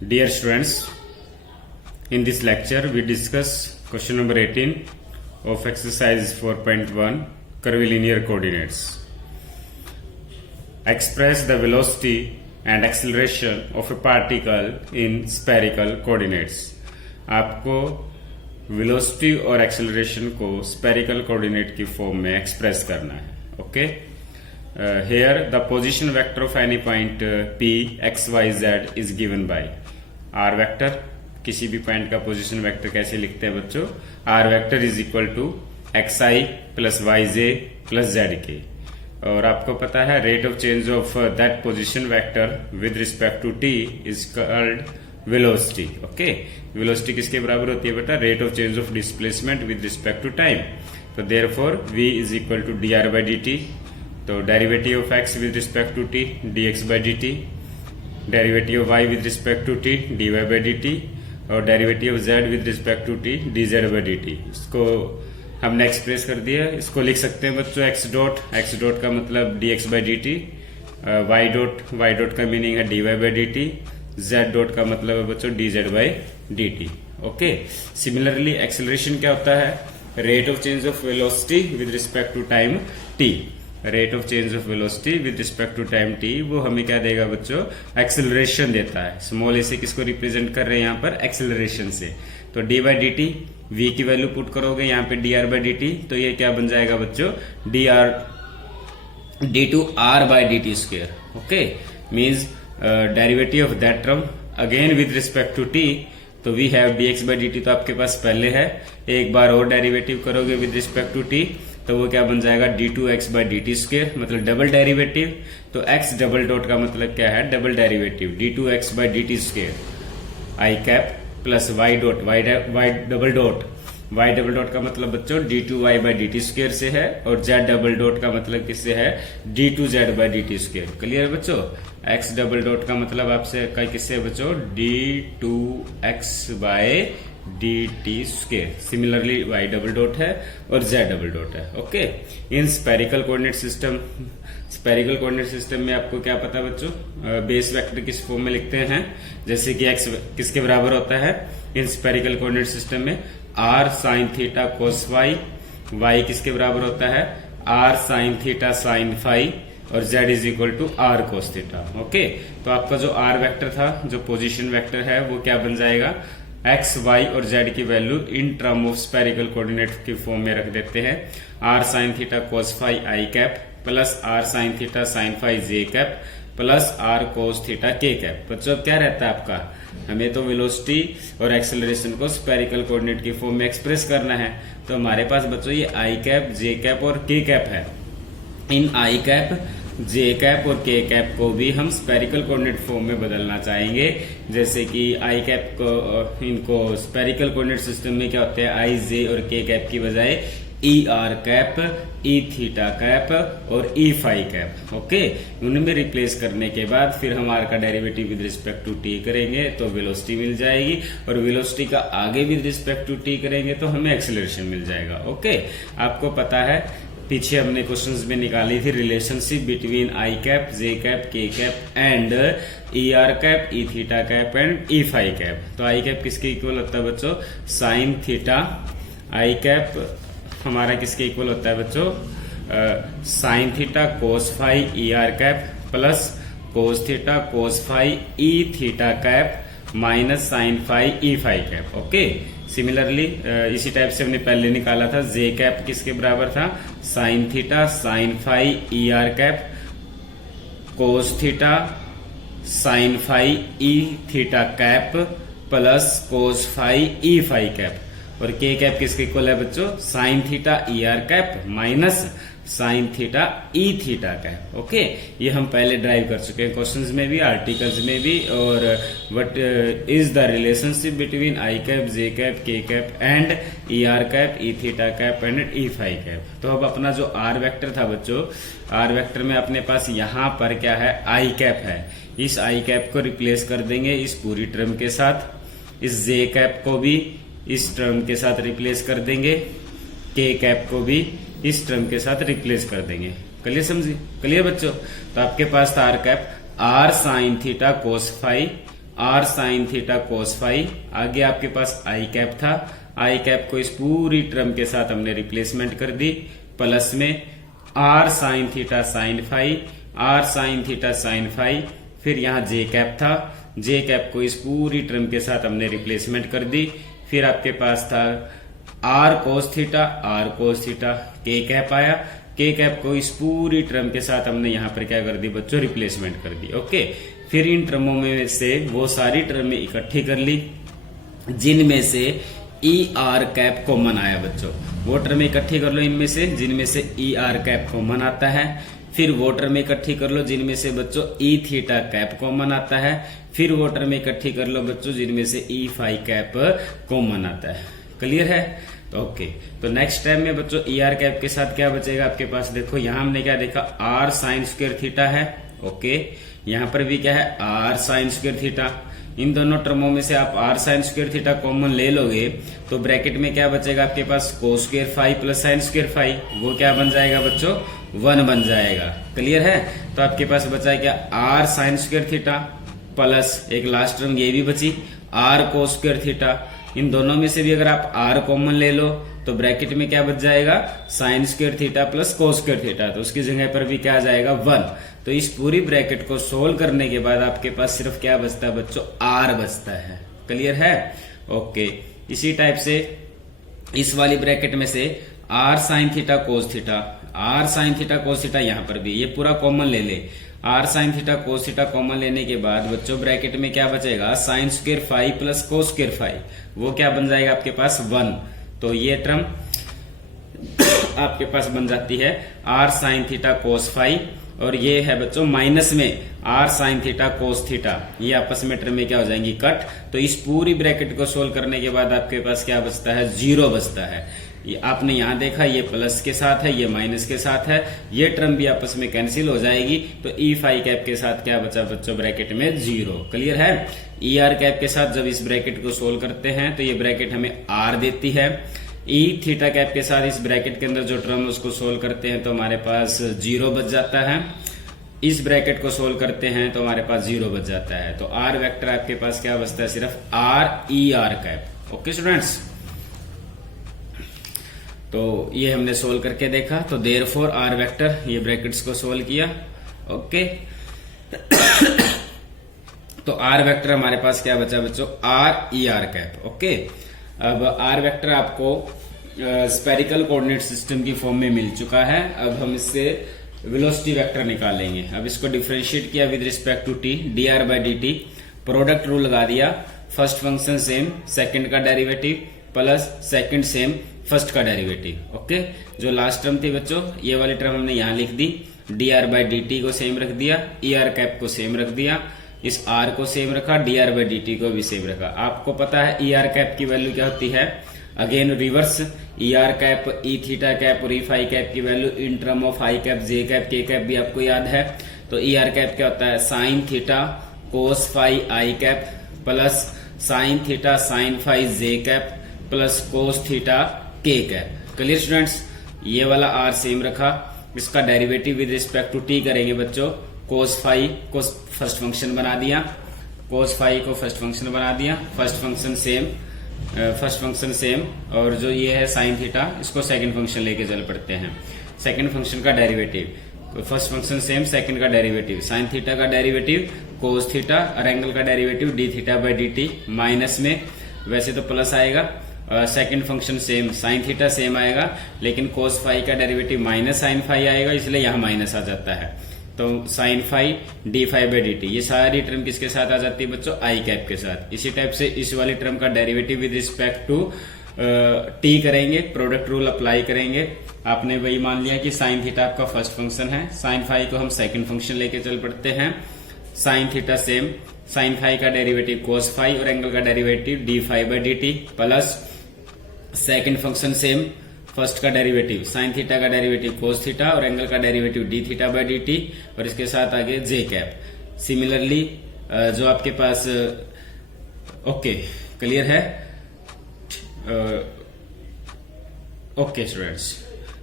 Dear students, in this lecture we discuss question number 18 of exercise 4.1 curvilinear coordinates. Express the velocity and acceleration of a particle in spherical coordinates. आपको velocity और acceleration को spherical coordinate की form में express करना है. Okay, here the position vector of any point P x y z is given by r vector. किसी भी point का पोजीशन वेक्टर कैसे लिखते हैं बच्चों? r vector is equal to xi plus yj plus zk. और आपको पता है rate of change of that position vector with respect to t is called velocity. Okay, velocity किसके बराबर होती है बेटा? Rate of change of displacement with respect to time. तो therefore v is equal to dr by dt. तो derivative of x with respect to t dx by dt, derivative of y with respect to t dy by dt और derivative of z with respect to t dz by dt. इसको हमने express कर दिया. इसको लिख सकते हैं बच्चों x डॉट का मतलब dx by dt, y dot का मीनिंग है dy by dt, z dot का मतलब है बच्चों dz by dt. Okay, similarly acceleration क्या होता है? Rate of change of velocity with respect to time t. Rate of change of velocity with respect to time t वो हमें क्या देगा बच्चों? एक्सेलरेशन देता है. स्मॉल ए से किसको रिप्रेजेंट कर रहे हैं यहाँ पर? एक्सेलरेशन से. तो d by D T, v की वैल्यू पुट करोगे यहाँ पे dr बाई डी टी, तो ये क्या बन जाएगा बच्चों? D two r by D t square. Okay, means derivative of that term again with respect to t. तो we have dx by D T तो आपके पास पहले है. एक बार और डेरिवेटिव करोगे विद रिस्पेक्ट टू t तो वो क्या बन जाएगा? d2x by D t square, मतलब डबल डेरिवेटिव. तो x डबल डॉट का मतलब क्या है? Double derivative d2x by D t square I cap plus y dot y double dot का मतलब बच्चों d2y by D t square से है और z डबल डॉट का मतलब किससे है? d2z by D t square. Clear बच्चों? x डबल डॉट का मतलब आपसे किससे है बच्चों? d2x by D t square. Similarly y double dot है और z डबल डॉट है. ओके, इन स्पेरिकल कोऑर्डिनेट सिस्टम में आपको क्या पता बच्चों? बेस वेक्टर किस फॉर्म में लिखते हैं? जैसे कि x किसके बराबर होता है इन स्पेरिकल कोऑर्डिनेट सिस्टम में? r sine theta cos phi. y किसके बराबर होता है? r sine theta sign phi और z is equal to r cos theta. Okay, तो आपका जो r वेक्टर था, जो पोजीशन वेक्टर है, वो क्या बन जाएगा? x, y और z की value in term of spherical coordinate की फॉर्म में रख देते हैं. r sine theta cos phi I cap plus r sine theta sign phi J cap plus r cos theta के कैप. बच्चों क्या रहता है आपका? हमें तो वेलोसिटी और एक्सेलरेशन को स्पेरिकल कोऑर्डिनेट की फॉर्म में एक्सप्रेस करना है. तो हमारे पास बच्चों ये आई कैप, जे कैप और के कैप है. इन आई कैप, जे कैप और के कैप को भी हम स्पेरिकल कोऑर्डिनेट फॉर्म में बदलना चाहेंगे. जैसे कि आई कैप को, इनको स्पेरिकल कोऑर्डिनेट सिस्टम में क्या होते हैं? आई, जे और के कैप की बजाय e are cap, E theta cap और ई फाई कैप. ओके, उनमें रिप्लेस करने के बाद फिर हम आर का derivative with respect to T करेंगे तो वेलोसिटी मिल जाएगी, और वेलोसिटी का आगे विद रिस्पेक्ट टू टी करेंगे तो हमें एक्सेलरेशन मिल जाएगा. ओके, आपको पता है पीछे हमने क्वेश्चंस में निकाली थी relationship between I cap, J cap, K cap and E are cap, E theta cap and E phi cap. तो आई कैप किसके इक्वल होता है बच्चों? Sine theta. आई कैप हमारा किसके इक्वल होता है बच्चों? Sign theta cos phi e are cap plus cos theta cos phi e theta cap minus sine phi e phi cap. Okay, similarly इसी टाइप से हमने पहले निकाला था. जे कैप किसके बराबर था? Sine theta sign phi e are cap cos theta sign phi e theta cap plus cos phi e phi cap. और के कैप किसके इक्वल है बच्चों? Sign theta e are cap minus sign theta e theta cap. Okay, ये हम पहले drive कर चुके हैं क्वेश्चंस में भी, आर्टिकल्स में भी. और what is the relationship between I cap, J cap, K cap and E are cap, E theta cap and E phi cap. तो अब अपना जो आर वेक्टर था बच्चों, आर वेक्टर में अपने पास यहाँ पर क्या है? आई कैप है. इस आई कैप को रिप्लेस कर देंगे इस पूरी टर्म के साथ. इस जे कैप को भी इस टर्म के साथ रिप्लेस कर देंगे. के कैप को भी इस टर्म के साथ रिप्लेस कर देंगे. क्लियर समझिए? क्लियर बच्चों? तो आपके पास था r cap, r sign theta cos phi, r sign theta cos phi, आगे आपके पास आई कैप था, आई कैप को इस पूरी टर्म के साथ हमने रिप्लेसमेंट कर दी, प्लस में r sign theta sign phi, r sign theta sign phi, फिर यहाँ जे कैप था, जे कैप को इस पूरी टर्म के साथ हमने रिप्लेसमेंट कर दी, फिर आपके पास था r cos theta, r cos theta, के कैप आया, के कैप को इस पूरी टर्म के साथ हमने यहाँ पर क्या कर दी बच्चों, रिप्लेसमेंट कर दी। ओके, फिर इन टर्मों में से वो सारी टर्में इकट्ठी कर ली जिनमें से ई आर कैप कॉमन आया बच्चों, वो टर्में इकट्ठी कर लो इनमें से जिनमें से ई आर कैप कॉमन आता है, फिर वो टर्में इकट्ठी कर लो जिनमें से बच्चों ई थीटा कैप कॉमन आता है, फिर वो टर्में इकट्ठी कर लो बच्चों जिनमें से ई फाई कैप कॉमन आता है। क्लियर है? तो ओके, तो नेक्स्ट टाइम में बच्चों ई आर कैप के साथ क्या बचेगा आपके पास, देखो यहां हमने क्या देखा, आर साइन स्क्वायर थीटा है। ओके, यहां पर भी क्या है, आर साइन स्क्वायर थीटा। इन दोनों टर्मों में से आप R sign square theta common ले लोगे तो ब्रैकेट में क्या बचेगा आपके पास, cos square phi plus sign square phi, वो क्या बन जाएगा बच्चों, 1 बन जाएगा। क्लियर है? तो आपके पास बचा है क्या, r sign square theta plus एक लास्ट टर्म ये भी बची आर कोस स्क्वायर थीटा। इन दोनों में से भी अगर आप आर कॉमन ले लो तो ब्रैकेट में क्या बच जाएगा, sign square theta plus cos square theta, तो उसकी जगह पर भी क्या आ जाएगा, 1। तो इस पूरी ब्रैकेट को सोल्व करने के बाद आपके पास सिर्फ क्या बचता है बच्चों, आर बचता है। क्लियर है? ओके, इसी टाइप से इस वाली ब्रैकेट में से r sign theta cos theta, r sign theta cos theta, यहां पर भी ये पूरा कॉमन ले ले, r sign theta cos theta common लेने के बाद बच्चों ब्रैकेट में क्या बचेगा, sine square phi plus cos square phi, वो क्या बन जाएगा आपके पास, 1। तो ये टर्म आपके पास बन जाती है are sign theta cos phi, और ये है बच्चों माइनस में r sign theta cos theta, ये आपस में टर्म में क्या हो जाएंगी, कट। तो इस पूरी ब्रैकेट को सोल्व करने के बाद आपके पास क्या बचता है, 0 बचता है। ये आपने यहां देखा, ये प्लस के साथ है, ये माइनस के साथ है, ये टर्म भी आपस में कैंसिल हो जाएगी, तो ई फाई कैप के साथ क्या बचा बच्चों, ब्रैकेट में 0। क्लियर है? ई आर कैप के साथ जब इस ब्रैकेट को सोल्व करते हैं तो ये ब्रैकेट हमें आर देती है। ई थीटा कैप के साथ इस ब्रैकेट के अंदर जो टर्म उसको सोल्व करते हैं तो हमारे पास 0 बच जाता है। इस ब्रैकेट को सोल्व करते हैं तो हमारे पास 0 बच जाता है। तो आर वेक्टर आपके पास क्या बचता है, सिर्फ R E R cap. Okay students, तो ये हमने सोल्व करके देखा। तो देयरफॉर आर वेक्टर, ये ब्रैकेट्स को सोल्व किया। ओके तो आर वेक्टर हमारे पास क्या बचा बच्चों, R E R cap. Okay, अब आर वेक्टर आपको स्पेरिकल कोऑर्डिनेट सिस्टम की फॉर्म में मिल चुका है। अब हम इससे वेलोसिटी वेक्टर निकालेंगे। अब इसको डिफरेंशिएट किया with respect to T, D R by D T, product rule लगा दिया, फर्स्ट फंक्शन सेम, सेकंड का derivative plus second same, first का डेरिवेटिव। ओके, जो लास्ट टर्म थी बच्चों, ये वाली टर्म हमने यहां लिख दी, D R by D T को सेम रख दिया, ई आर कैप को सेम रख दिया, इस आर को सेम रखा, D R by D T को भी सेम रखा। आपको पता है ई आर कैप की वैल्यू क्या होती है, again reverse, E R cap, ई थीटा कैप और ई फाई कैप की value in term of I cap, J cap, K cap भी आपको याद है। तो ई आर कैप क्या होता है, sine theta cos phi I cap plus sine theta sign phi J cap plus cos theta के कैप। Clear students? ये वाला आर सेम रखा, इसका derivative with respect to T करेंगे बच्चों, कोस फाई को फर्स्ट फंक्शन बना दिया, कोस फाई को फर्स्ट फंक्शन बना दिया, फर्स्ट फंक्शन सेम, और जो ये है साइन थीटा, इसको सेकंड फंक्शन लेके चल पड़ते हैं। सेकंड फंक्शन का derivative, first function same, second का डेरिवेटिव, साइन थीटा का डेरिवेटिव कोस थीटा, और एंगल का derivative D theta by D T, minus में वैसे तो प्लस आएगा, second function same, sine theta same आएगा, लेकिन कोस फाई का डेरिवेटिव माइनस साइन फाई आएगा, इसलिए यहां माइनस आ जाता है। तो sine phi D phi by D T, ये सारी टर्म किसके साथ आ जाती है बच्चों, आई कैप के साथ। इसी टाइप से इस वाली टर्म का derivative with respect to T करेंगे, प्रोडक्ट रूल अप्लाई करेंगे। आपने वही मान लिया कि साइन थीटा आपका फर्स्ट फंक्शन है, साइन फाई को हम सेकंड फंक्शन लेके चल पड़ते हैं, sine theta same, sine phi का डेरिवेटिव कोस फाई और एंगल का derivative D phi by D T, plus second function same, first का डेरिवेटिव साइन थीटा का डेरिवेटिव कोस थीटा और एंगल का derivative D theta by D T, और इसके साथ आगे जे कैप। सिमिलरली जो आपके पास ओके क्लियर है? ओके स्टूडेंट्स,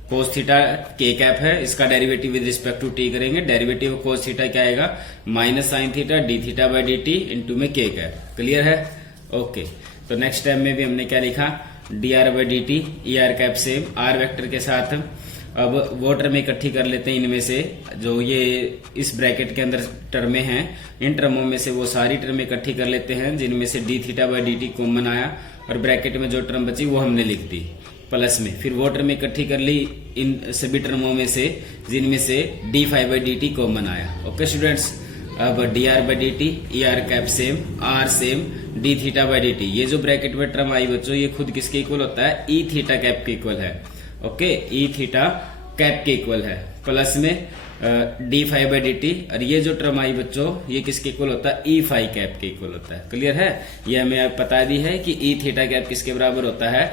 कोस थीटा के कैप है, इसका derivative with respect to T करेंगे। डेरिवेटिव ऑफ कोस थीटा क्या आएगा, minus sign theta D theta by D T into में के कैप। क्लियर है? ओके। तो नेक्स्ट टाइम में भी हमने क्या लिखा, D R by D T, E are cap same are vector के साथ। अब वो टर्म इकट्ठी कर लेते हैं इनमें से, जो ये इस ब्रैकेट के अंदर टर्में हैं, इन टर्मों में से वो सारी टर्म इकट्ठी कर लेते हैं जिनमें से D theta by D T common आया, और ब्रैकेट में जो टर्म बची वो हमने लिख दी प्लस में। फिर वो टर्म इकट्ठी कर ली इन सभी टर्मों में से जिनमें से D five by D T common आया। ओके स्टूडेंट्स, अब D R by D T, E are cap same, R same, D theta by D T, ये जो ब्रैकेट में टर्म आई बच्चों ये खुद किसके इक्वल होता है, ई थीटा कैप के इक्वल है। ओके, ई थीटा कैप के इक्वल है, प्लस में D five by D T, और ये जो टर्म आई बच्चों ये किसके इक्वल होता है, ई फाइव कैप के इक्वल होता है। क्लियर है? ये हमें अब बता दी है कि ई थीटा कैप किसके बराबर होता है,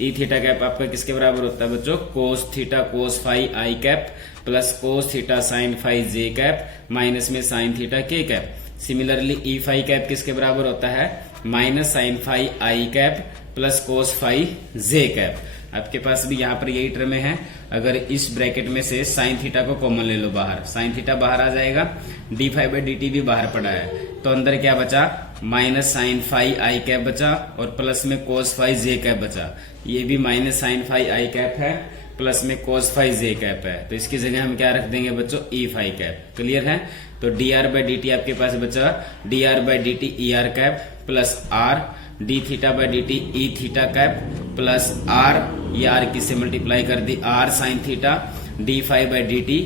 ई थीटा कैप आपका किसके बराबर होता है बच्चों, cos theta cos phi I cap plus cos theta sign phi J cap minus में साइन थीटा के cap. Similarly E phi cap किसके बराबर होता है, minus sine phi I cap plus cos phi J cap. आपके पास भी यहाँ पर यही टर्म है। अगर इस ब्रैकेट में से साइन थीटा को कॉमन ले लो बाहर, साइन थीटा बाहर आ जाएगा, D five by D T भी बाहर पड़ा है, तो अंदर क्या बचा, minus sine phi I cap बचा और प्लस में कोस फाई जे कैप बचा। ये भी minus sine phi I cap है प्लस में कोस फाई जे कैप है, तो इसकी जगह हम क्या रख देंगे बच्चों, ई फाई कैप। क्लियर है? तो D R by D T आपके पास बचा D R by D T E are cap plus R, D theta by D T E theta cap plus R, ये आर की से मल्टीप्लाई कर दी R sign theta, D five by D T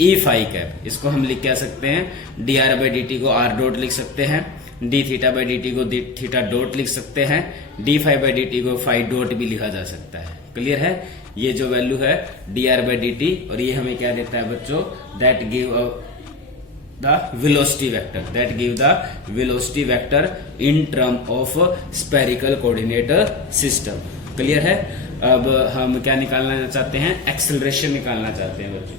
E phi cap. इसको हम लिख क्या सकते हैं, D R by D T को आर डॉट लिख सकते हैं, D theta by D T को डी थीटा डॉट लिख सकते हैं, D five by D T को फाई डॉट भी लिखा जा सकता है। क्लियर है? ये जो वैल्यू है D R by D T, और ये हमें क्या देता है बच्चों, that give the velocity vector, that give the velocity vector in term of spherical coordinate system। Clear है? अब हम क्या निकालना चाहते हैं, एक्सेलरेशन निकालना चाहते हैं बच्चों।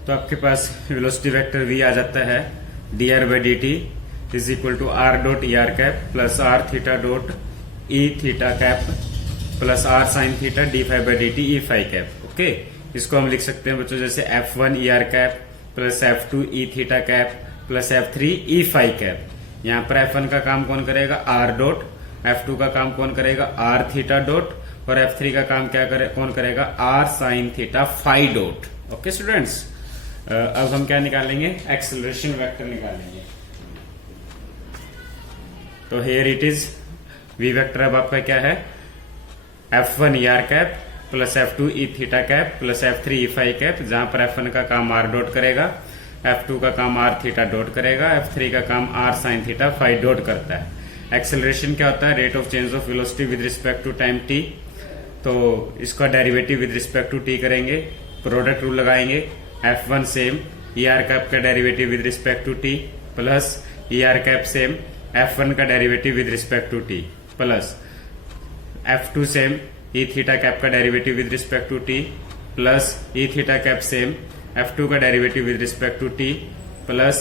तो आपके पास वेलोसिटी वेक्टर v आ जाता है, D R by D T is equal to R dot E are cap plus R theta dot E theta cap plus R sign theta D five by D T E five cap. Okay, इसको हम लिख सकते हैं बच्चों जैसे F1 E are cap plus F2 E theta cap plus F3 E five cap. यहाँ पर F1 का काम कौन करेगा, आर डॉट, F2 का काम कौन करेगा, आर थीटा डॉट, और F3 का काम क्या कौन करेगा, R sign theta five dot. Okay students, अब हम क्या निकालेंगे, एक्सेलरेशन वेक्टर निकालेंगे। तो here it is V vector अब आपका क्या है, F1 E are cap plus F2 E theta cap plus F3 E five cap, जहां पर F1 का काम आर डॉट करेगा, F2 का काम आर थीटा डॉट करेगा, F3 का काम R sign theta five dot करता है। एक्सेलरेशन क्या होता है, rate of change of velocity with respect to time t। तो इसका derivative with respect to t करेंगे, प्रोडक्ट रूल लगाएंगे, F1 same E are cap का derivative with respect to t plus E are cap same F1 का derivative with respect to t plus F2 same E theta cap का derivative with respect to t plus E theta cap same F2 का derivative with respect to t plus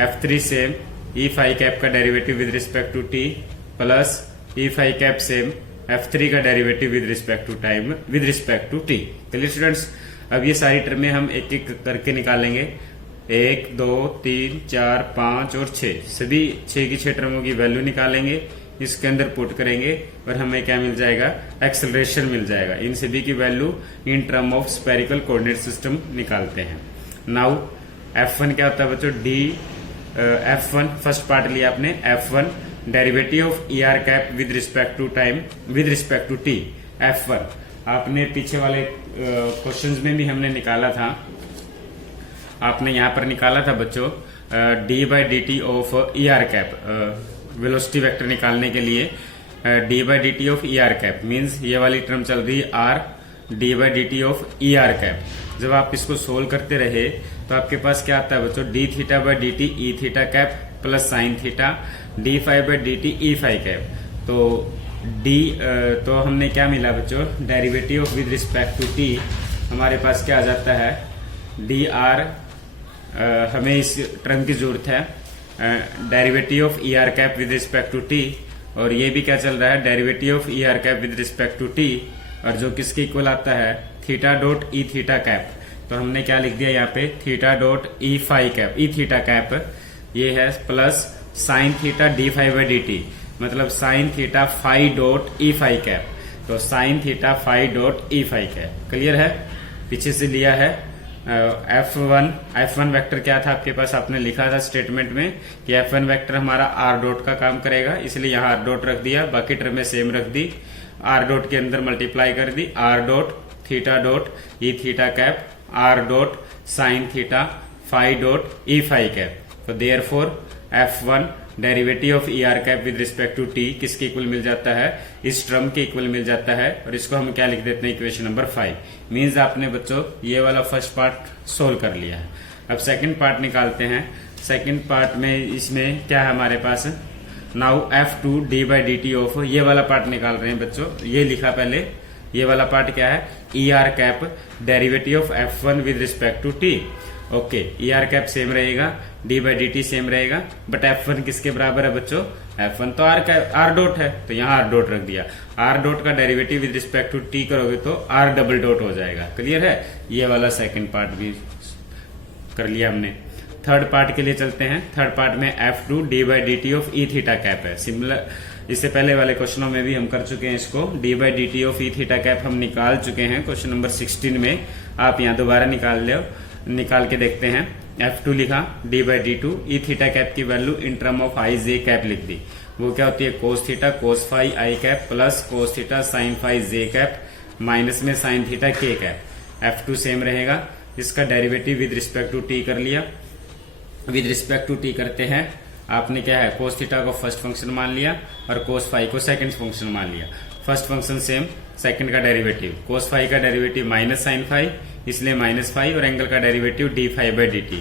F3 same E five cap का derivative with respect to t plus E five cap same F3 का derivative with respect to time with respect to t। चलिए students, अब ये सारी टर्में हम एक एक करके निकालेंगे, 1 2 3 4 5 और 6, सभी 6 की 6 टर्मों की वैल्यू निकालेंगे, इसके अंदर पुट करेंगे और हमें क्या मिल जाएगा, एक्सेलरेशन मिल जाएगा। इन सभी की value in term of spherical coordinate system निकालते हैं। नाउ F1 क्या होता है बच्चों, F1 फर्स्ट पार्ट लिया आपने, F1 derivative of E are cap with respect to time with respect to t। F1 आपने पीछे वाले क्वेश्चंस में भी हमने निकाला था, आपने यहाँ पर निकाला था बच्चों D by D T of E are cap, velocity vector निकालने के लिए D by D T of E are cap means ये वाली टर्म चल रही है R D by D T of E are cap. जब आप इसको सोल्व करते रहे तो आपके पास क्या आता है बच्चों, D theta by D T E theta cap plus sine theta D five by D T E five cap. तो डी तो हमने क्या मिला बच्चों, derivative of with respect to T हमारे पास क्या आ जाता है, डी आर, हमें इस टर्म की जरूरत है, derivative of E are cap with respect to T, और ये भी क्या चल रहा है, derivative of E are cap with respect to T, और जो किसके इक्वल आता है, theta dot E theta cap. तो हमने क्या लिख दिया यहाँ पे, theta dot E phi cap, ई थीटा कैप ये है, plus sine theta D phi by D T, मतलब sine theta phi dot E phi cap. तो sine theta phi dot E phi cap, clear है। पीछे से लिया है F1 वेक्टर क्या था आपके पास, आपने लिखा था स्टेटमेंट में कि F1 वेक्टर हमारा R डॉट का काम करेगा, इसलिए यहाँ R डॉट रख दिया, बाकी टर्म में सेम रख दी, R डॉट के अंदर मल्टीप्लाई कर दी, R dot theta dot E theta cap, R dot sign theta phi dot E phi cap. तो therefore F1 derivative of E are cap with respect to T किसके equal मिल जाता है, इस टर्म के इक्वल मिल जाता है, और इसको हम क्या लिख देते हैं, इक्वेशन नंबर 5। मींस आपने बच्चों ये वाला फर्स्ट पार्ट सोल्व कर लिया है। अब सेकंड पार्ट निकालते हैं। सेकंड पार्ट में इसमें क्या है हमारे पास, now F2 D by D T of, ये वाला पार्ट निकाल रहे हैं बच्चों, ये लिखा पहले, ये वाला पार्ट क्या है, E are cap derivative of F1 with respect to T. Okay, E are cap same रहेगा, D by D T same रहेगा, बट F1 किसके बराबर है बच्चों, F1 तो आर डॉट है, तो यहाँ आर डॉट रख दिया। आर डॉट का derivative with respect to T करोगे तो आर डबल डॉट हो जाएगा, क्लियर है। ये वाला सेकंड पार्ट भी कर लिया हमने। थर्ड पार्ट के लिए चलते हैं। थर्ड पार्ट में F2 D by D T of E theta cap है, सिमिलर, इससे पहले वाले क्वेश्चनों में भी हम कर चुके हैं इसको, D by D T of E theta cap हम निकाल चुके हैं क्वेश्चन नंबर 16 में। आप यहाँ दोबारा निकाल के देखते हैं। F2 लिखा, D by D two, E theta cap की value in term of I J cap लिख दी, वो क्या होती है, cos theta cos phi I cap plus cos theta sign phi J cap minus में साइन थीटा के कैप। F2 सेम रहेगा, इसका derivative with respect to T कर लिया। विद रिस्पेक्ट टू टी करते हैं, आपने क्या है, कोस थीटा को फर्स्ट फंक्शन मान लिया और कोस फाई को सेकंड फंक्शन मान लिया। फर्स्ट फंक्शन सेम, सेकंड का डेरिवेटिव, कोस फाई का डेरिवेटिव माइनस साइन फाई, इसलिए माइनस फाई, और एंगल का derivative D phi by D T,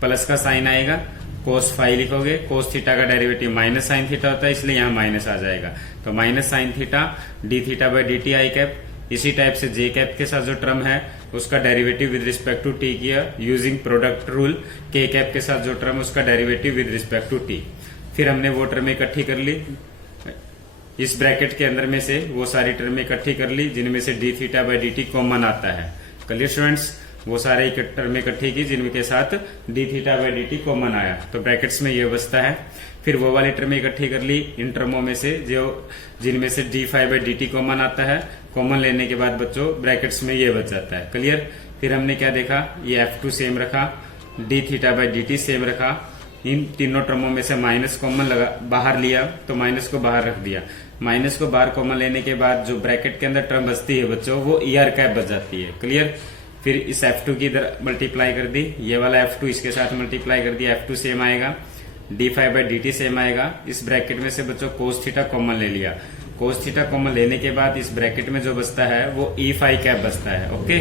plus का साइन आएगा, कोस फाई लिखोगे, कोस थीटा का डेरिवेटिव माइनस साइन थीटा होता है, इसलिए यहाँ माइनस आ जाएगा, तो minus sign theta D theta by D T I cap. इसी टाइप से जे कैप के साथ जो टर्म है उसका derivative with respect to T किया using product rule, K cap के साथ जो टर्म उसका derivative with respect to T. फिर हमने वो टर्म इकट्ठी कर ली, इस ब्रैकेट के अंदर में से वो सारी टर्म इकट्ठी कर ली जिनमें से D theta by D T common आता है। क्लियर स्टूडेंट्स, वो सारे टर्म इकट्ठी की जिनके साथ D theta by D T common आया, तो ब्रैकेट्स में ये बचता है। फिर वो वाली टर्म इकट्ठी कर ली इन टर्मों में से जो जिनमें से D phi by D T common आता है, कॉमन लेने के बाद बच्चों ब्रैकेट्स में ये बच जाता है। क्लियर। फिर हमने क्या देखा, ये F2 सेम रखा, D theta by D T same रखा, इन तीनों टर्मों में से माइनस कॉमन बाहर लिया तो माइनस को बाहर रख दिया। माइनस को बाहर कॉमन लेने के बाद जो ब्रैकेट के अंदर टर्म बचती है बच्चों वो ई आर कैप बच जाती है। क्लियर। फिर इस F2 की इधर मल्टीप्लाई कर दी, ये वाला F2 इसके साथ मल्टीप्लाई कर दिया, F2 सेम आएगा, D phi by D T same आएगा। इस ब्रैकेट में से बच्चों कोस थीटा कॉमन ले लिया, कोस थीटा कॉमन लेने के बाद इस ब्रैकेट में जो बचता है वो ई फाई कैप बचता है। ओके,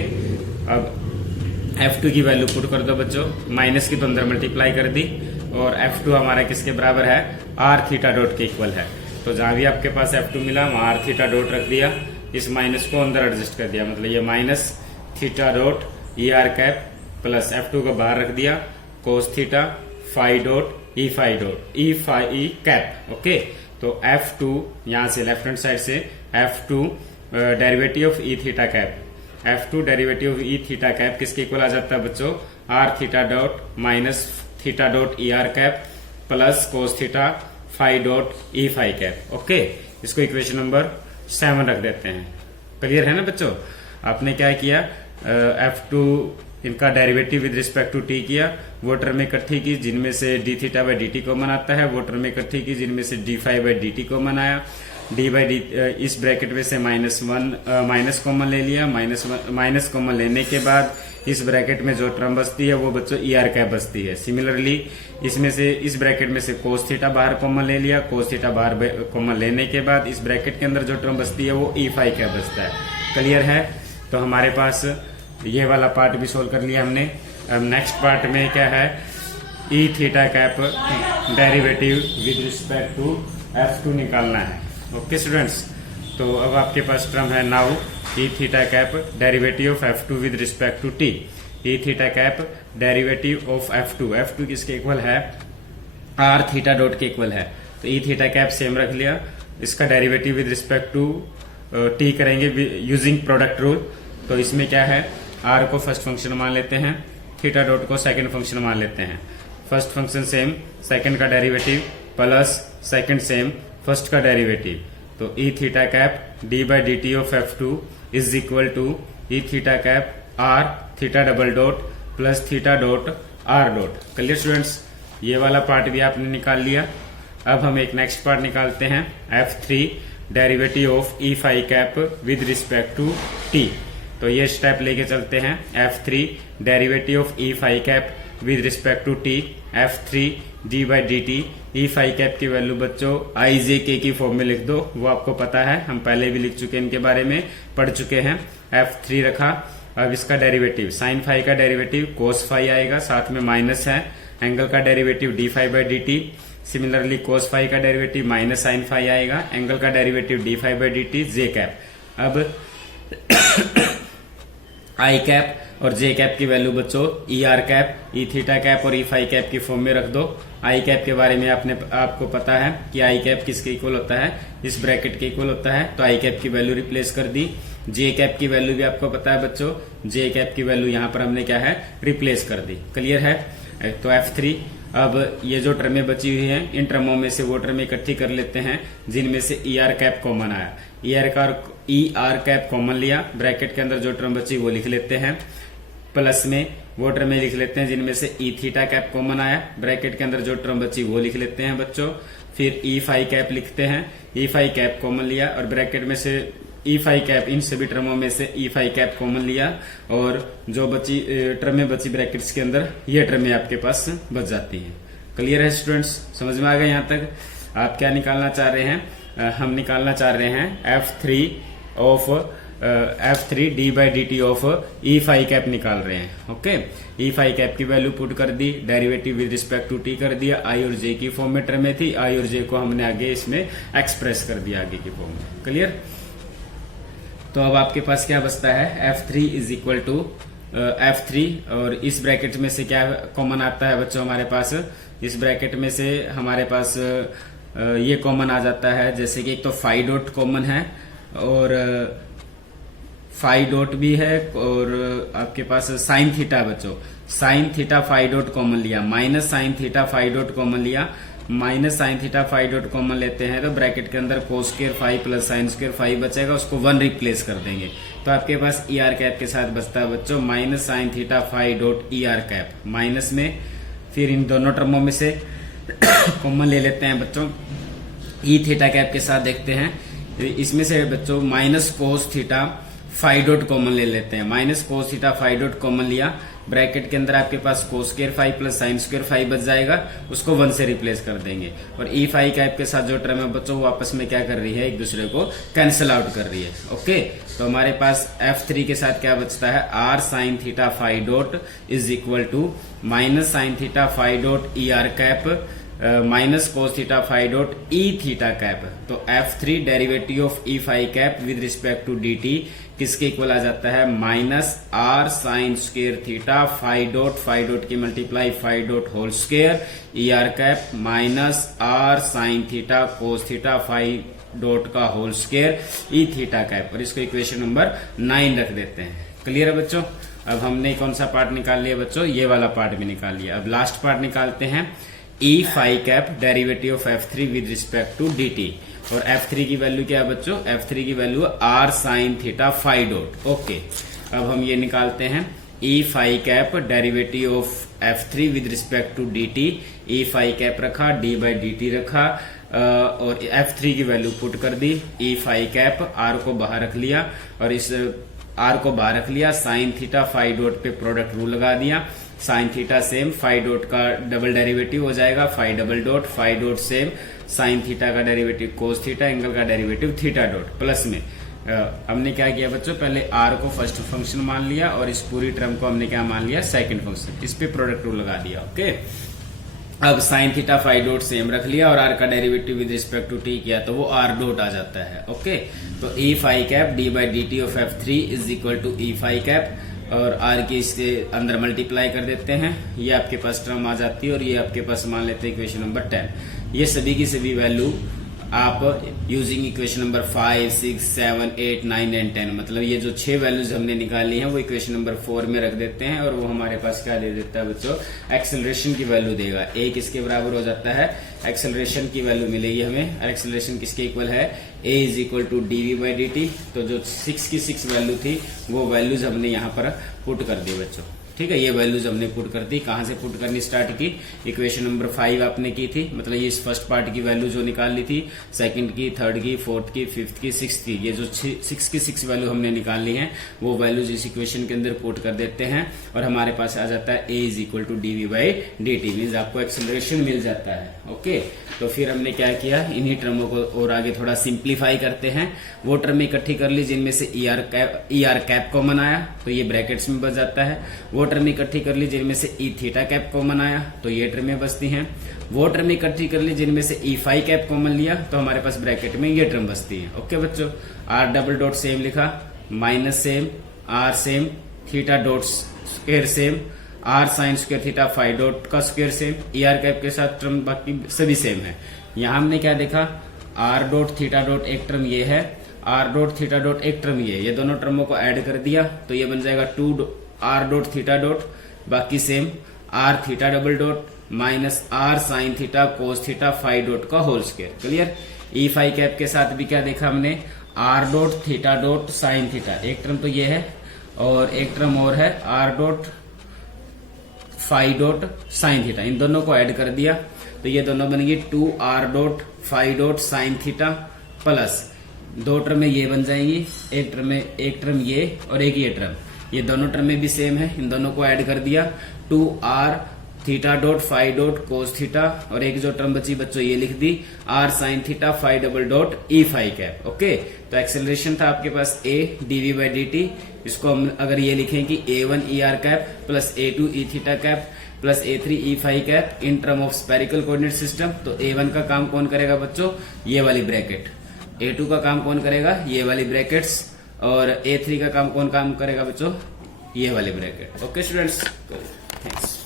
अब F2 की वैल्यू पुट कर दो बच्चों, माइनस की तो अंदर मल्टीप्लाई कर दी और F2 हमारा किसके बराबर है, आर थीटा डॉट के इक्वल है। तो जहां भी आपके पास F2 मिला वहां आर थीटा डॉट रख दिया, इस माइनस को अंदर एडजस्ट कर दिया, मतलब ये minus theta dot E are cap plus F2 को बाहर रख दिया, cos theta phi dot E phi dot E phi cap. Okay, तो F2 यहां से लेफ्ट हैंड साइड से F2 derivative of E theta cap, F2 derivative of E theta cap किसके equal आ जाता है बच्चों, R theta dot minus theta dot E are cap plus cos theta phi dot E phi cap. Okay, इसको equation number 7 रख देते हैं। Clear है ना बच्चों। आपने क्या किया, F2 इनका derivative with respect to T किया, वो टर्म इकट्ठी की जिनमें से D theta by D T common आता है, वो टर्म इकट्ठी की जिनमें से D phi by D T common आया, डी बाई डी इस ब्रैकेट में से माइनस कॉमन ले लिया, माइनस कॉमन लेने के बाद इस ब्रैकेट में जो टर्म बचती है वो बच्चों ई आर कैप बचती है। सिमिलरली इसमें से इस ब्रैकेट में से कोस थीटा बाहर कॉमन ले लिया, कोस थीटा बाहर कॉमन लेने के बाद इस ब्रैकेट के अंदर जो टर्म बचती है वो ई फाई कैप बचता है। क्लियर है। तो हमारे पास ये वाला पार्ट भी सोल्व कर लिया हमने। अब नेक्स्ट पार्ट में क्या है, E theta cap derivative with respect to F2 निकालना है। ओके स्टूडेंट्स, तो अब आपके पास टर्म है now E theta cap derivative of F2 with respect to T. E theta cap derivative of F2 किसके इक्वल है, आर थीटा डॉट के इक्वल है। तो ई थीटा कैप सेम रख लिया, इसका derivative with respect to T करेंगे using product rule. तो इसमें क्या है, आर को फर्स्ट फंक्शन मान लेते हैं, थीटा डॉट को सेकंड फंक्शन मान लेते हैं। फर्स्ट फंक्शन सेम, सेकंड का derivative plus second same, first का डेरिवेटिव। तो E theta cap D by D T of F2 is equal to E theta cap R theta double dot plus theta dot R dot. Clear students, ये वाला part भी आपने निकाल लिया। अब हम एक नेक्स्ट पार्ट निकालते हैं, F3 derivative of E phi cap with respect to T. तो ये स्टेप लेके चलते हैं, F3 derivative of E phi cap with respect to T, F3 D by D T. E phi cap की value बच्चों I जे के की form में लिख दो, वो आपको पता है, हम पहले भी लिख चुके हैं, इनके बारे में पढ़ चुके हैं। F3 रखा, अब इसका डेरिवेटिव साइन फाई का डेरिवेटिव कोस फाई आएगा, साथ में माइनस है, एंगल का derivative D phi by D T. Similarly cos phi का डेरिवेटिव माइनस साइन फाई आएगा, एंगल का derivative D phi by D T J cap. अब आई कैप और जे कैप की वैल्यू बच्चों E are cap, E theta cap और ई phi cap की form में रख दो। आई कैप के बारे में आपको पता है कि आई कैप किसके इक्वल होता है, इस ब्रैकेट के इक्वल होता है, तो आई कैप की वैल्यू रिप्लेस कर दी। जे कैप की वैल्यू भी आपको पता है बच्चों, जे कैप की वैल्यू यहाँ पर हमने क्या है, रिप्लेस कर दी। क्लियर है। तो F3, अब ये जो टर्में बची हुई हैं, इन टर्मों में से वो टर्में इकट्ठी कर लेते हैं जिनमें से ई आर कैप कॉमन आया। ई आर कैप कॉमन लिया, ब्रैकेट के अंदर जो टर्म बची वो लिख लेते हैं, प्लस में वो टर्में लिख लेते हैं जिनमें से ई थीटा कैप कॉमन आया, ब्रैकेट के अंदर जो टर्म बची वो लिख लेते हैं बच्चों। फिर ई फाई कैप लिखते हैं, ई फाई कैप कॉमन लिया और ब्रैकेट में से ई फाई कैप, इन सभी टर्मों में से ई फाई कैप कॉमन लिया और जो बची टर्में बची ब्रैकेट्स के अंदर, ये टर्में आपके पास बच जाती हैं। क्लियर है स्टूडेंट्स, समझ में आ गया यहाँ तक। आप क्या निकालना चाह रहे हैं, हम निकालना चाह रहे हैं F3 D by D T of E phi cap निकाल रहे हैं। ओके, ई फाई कैप की वैल्यू पुट कर दी, derivative with respect to T कर दिया, आई और जे की फॉर्म में टर्में थी, आई और जे को हमने आगे इसमें एक्सप्रेस कर दिया आगे की फॉर्म में। क्लियर। तो अब आपके पास क्या बचता है, F3 is equal to F3 और इस ब्रैकेट में से क्या कॉमन आता है बच्चों हमारे पास, इस ब्रैकेट में से हमारे पास ये कॉमन आ जाता है, जैसे कि एक तो फाई डॉट कॉमन है और फाई डॉट भी है और आपके पास साइन थीटा बच्चों, sign theta phi dot common लिया, minus sign theta phi dot common लिया, minus sign theta phi dot common लेते हैं तो ब्रैकेट के अंदर cos square phi plus sign square phi बचेगा, उसको 1 रिप्लेस कर देंगे। तो आपके पास ई आर कैप के साथ बचता है बच्चों minus sign theta phi dot E are cap, minus में फिर इन दोनों टर्मों में से कॉमन ले लेते हैं बच्चों। ई थीटा कैप के साथ देखते हैं, इसमें से बच्चों minus cos theta phi dot common ले लेते हैं, minus cos theta phi dot common लिया, ब्रैकेट के अंदर आपके पास cos square phi plus sign square phi बच जाएगा, उसको 1 से रिप्लेस कर देंगे। और ई फाई कैप के साथ जो टर्म है बच्चों वो आपस में क्या कर रही है, एक दूसरे को कैंसिल आउट कर रही है। ओके, तो हमारे पास F3 के साथ क्या बचता है, are sign theta phi dot is equal to minus sign theta phi dot E are cap minus cos theta phi dot E theta cap. तो F3 derivative of E phi cap with respect to D T किसके equal आ जाता है, minus R sign square theta phi dot की multiply phi dot whole square E are cap minus R sign theta cos theta phi dot का whole square E theta cap, और इसको equation number 9 रख देते हैं। क्लियर है बच्चों। अब हमने कौन सा पार्ट निकाल लिया बच्चों, ये वाला पार्ट भी निकाल लिया। अब लास्ट पार्ट निकालते हैं, E phi cap derivative of F3 with respect to D T. और F3 की वैल्यू क्या है बच्चों, F3 की value R sign theta phi dot. Okay, अब हम ये निकालते हैं, E phi cap derivative of F3 with respect to D T. E phi cap रखा, डी बाई डी टी रखा और F3 की वैल्यू पुट कर दी। ई फाई कैप आर को बाहर रख लिया और इस आर को बाहर रख लिया, साइन थीटा फाई डॉट पे प्रोडक्ट रूल लगा दिया, sine theta same, phi dot का डबल डेरिवेटिव हो जाएगा, phi double dot, phi dot same, sine theta का डेरिवेटिव कोस थीटा, एंगल का डेरिवेटिव थीटा डॉट, प्लस में हमने क्या किया बच्चों, पहले आर को फर्स्ट फंक्शन मान लिया और इस पूरी टर्म को हमने क्या मान लिया, सेकंड फंक्शन, इस पे प्रोडक्ट रूल लगा दिया। ओके, अब sine theta phi dot same रख लिया और आर का derivative with respect to T किया तो वो आर डॉट आ जाता है। ओके, तो E phi cap D by D T of F3 is equal to E phi cap और आर की इसके अंदर मल्टीप्लाई कर देते हैं, ये आपके पास टर्म आ जाती है और ये आपके पास मान लेते हैं इक्वेशन नंबर 10। ये सभी की सभी वैल्यू आप यूजिंग इक्वेशन नंबर 5, 6, 7, 8, 9 एंड 10, मतलब ये जो 6 वैल्यूज हमने निकाली हैं वो इक्वेशन नंबर 4 में रख देते हैं और वो हमारे पास क्या दे देता है बच्चों, एक्सेलरेशन की वैल्यू देगा। ए किसके बराबर हो जाता है, एक्सेलरेशन की वैल्यू मिलेगी हमें। और एक्सेलरेशन किसके इक्वल है, A is equal to D V by D T. तो जो 6 की 6 वैल्यू थी वो वैल्यूज हमने यहाँ पर पुट कर दी बच्चों। ठीक है, ये वैल्यूज हमने पुट कर दी। कहां से पुट करनी स्टार्ट की, इक्वेशन नंबर 5 आपने की थी, मतलब ये इस फर्स्ट पार्ट की वैल्यू जो निकाल ली थी, सेकंड की, थर्ड की, फोर्थ की, फिफ्थ की, सिक्स्थ की, ये जो 6 की 6 वैल्यू हमने निकाल ली है वो वैल्यूज इस इक्वेशन के अंदर पुट कर देते हैं और हमारे पास आ जाता है A is equal to D V by D T, means आपको एक्सेलरेशन मिल जाता है। ओके, तो फिर हमने क्या किया, इन्हीं टर्मों को और आगे थोड़ा सिंप्लीफाई करते हैं। वो टर्म इकट्ठी कर ली जिनमें से ई आर कैप कॉमन आया तो ये ब्रैकेट्स में बच जाता है। वो टर्म इकट्ठी कर ली जिनमें से ई थीटा कैप कॉमन आया तो ये टर्में बचती हैं। वो टर्म इकट्ठी कर ली जिनमें से ई फाई कैप कॉमन लिया तो हमारे पास ब्रैकेट में ये टर्म बचती है। ओके बच्चों, आर डबल डॉट सेम लिखा, minus same, R same, theta dot square same, R sign square theta phi dot का square same, E are cap के साथ टर्म बाकी सभी सेम है। यहां हमने क्या देखा, आर डॉट थीटा डॉट एक टर्म ये है, आर डॉट थीटा डॉट एक टर्म ये दोनों टर्मों को ऐड कर दिया तो ये बन जाएगा 2 आर डॉट थीटा डॉट, बाकी same R theta double dot minus R sign theta cos theta phi dot का whole square. Clear. E phi cap के साथ भी क्या देखा हमने, R dot theta dot sign theta, एक टर्म तो ये है और एक टर्म और है R dot phi dot sign theta, इन दोनों को ऐड कर दिया तो ये दोनों बनेगी 2 R dot phi dot sign theta plus 2 term में ये बन जाएंगी, एक टर्म ये और एक ये टर्म, ये दोनों टर्म में भी सेम है, इन दोनों को ऐड कर दिया 2 R theta dot phi dot cos theta और एक जो टर्म बची बच्चों ये लिख दी R sign theta phi double dot E phi cap. Okay, तो एक्सेलरेशन था आपके पास A D V by D T, इसको हम अगर ये लिखें कि A1 E are cap plus A2 E theta cap plus A3 E phi cap in term of spherical coordinate system, तो A1 का काम कौन करेगा बच्चों, ये वाली ब्रैकेट, A2 का काम कौन करेगा, ये वाली ब्रैकेट्स, और A3 का काम कौन काम करेगा बच्चों, ये वाली ब्रैकेट। Okay students, thanks.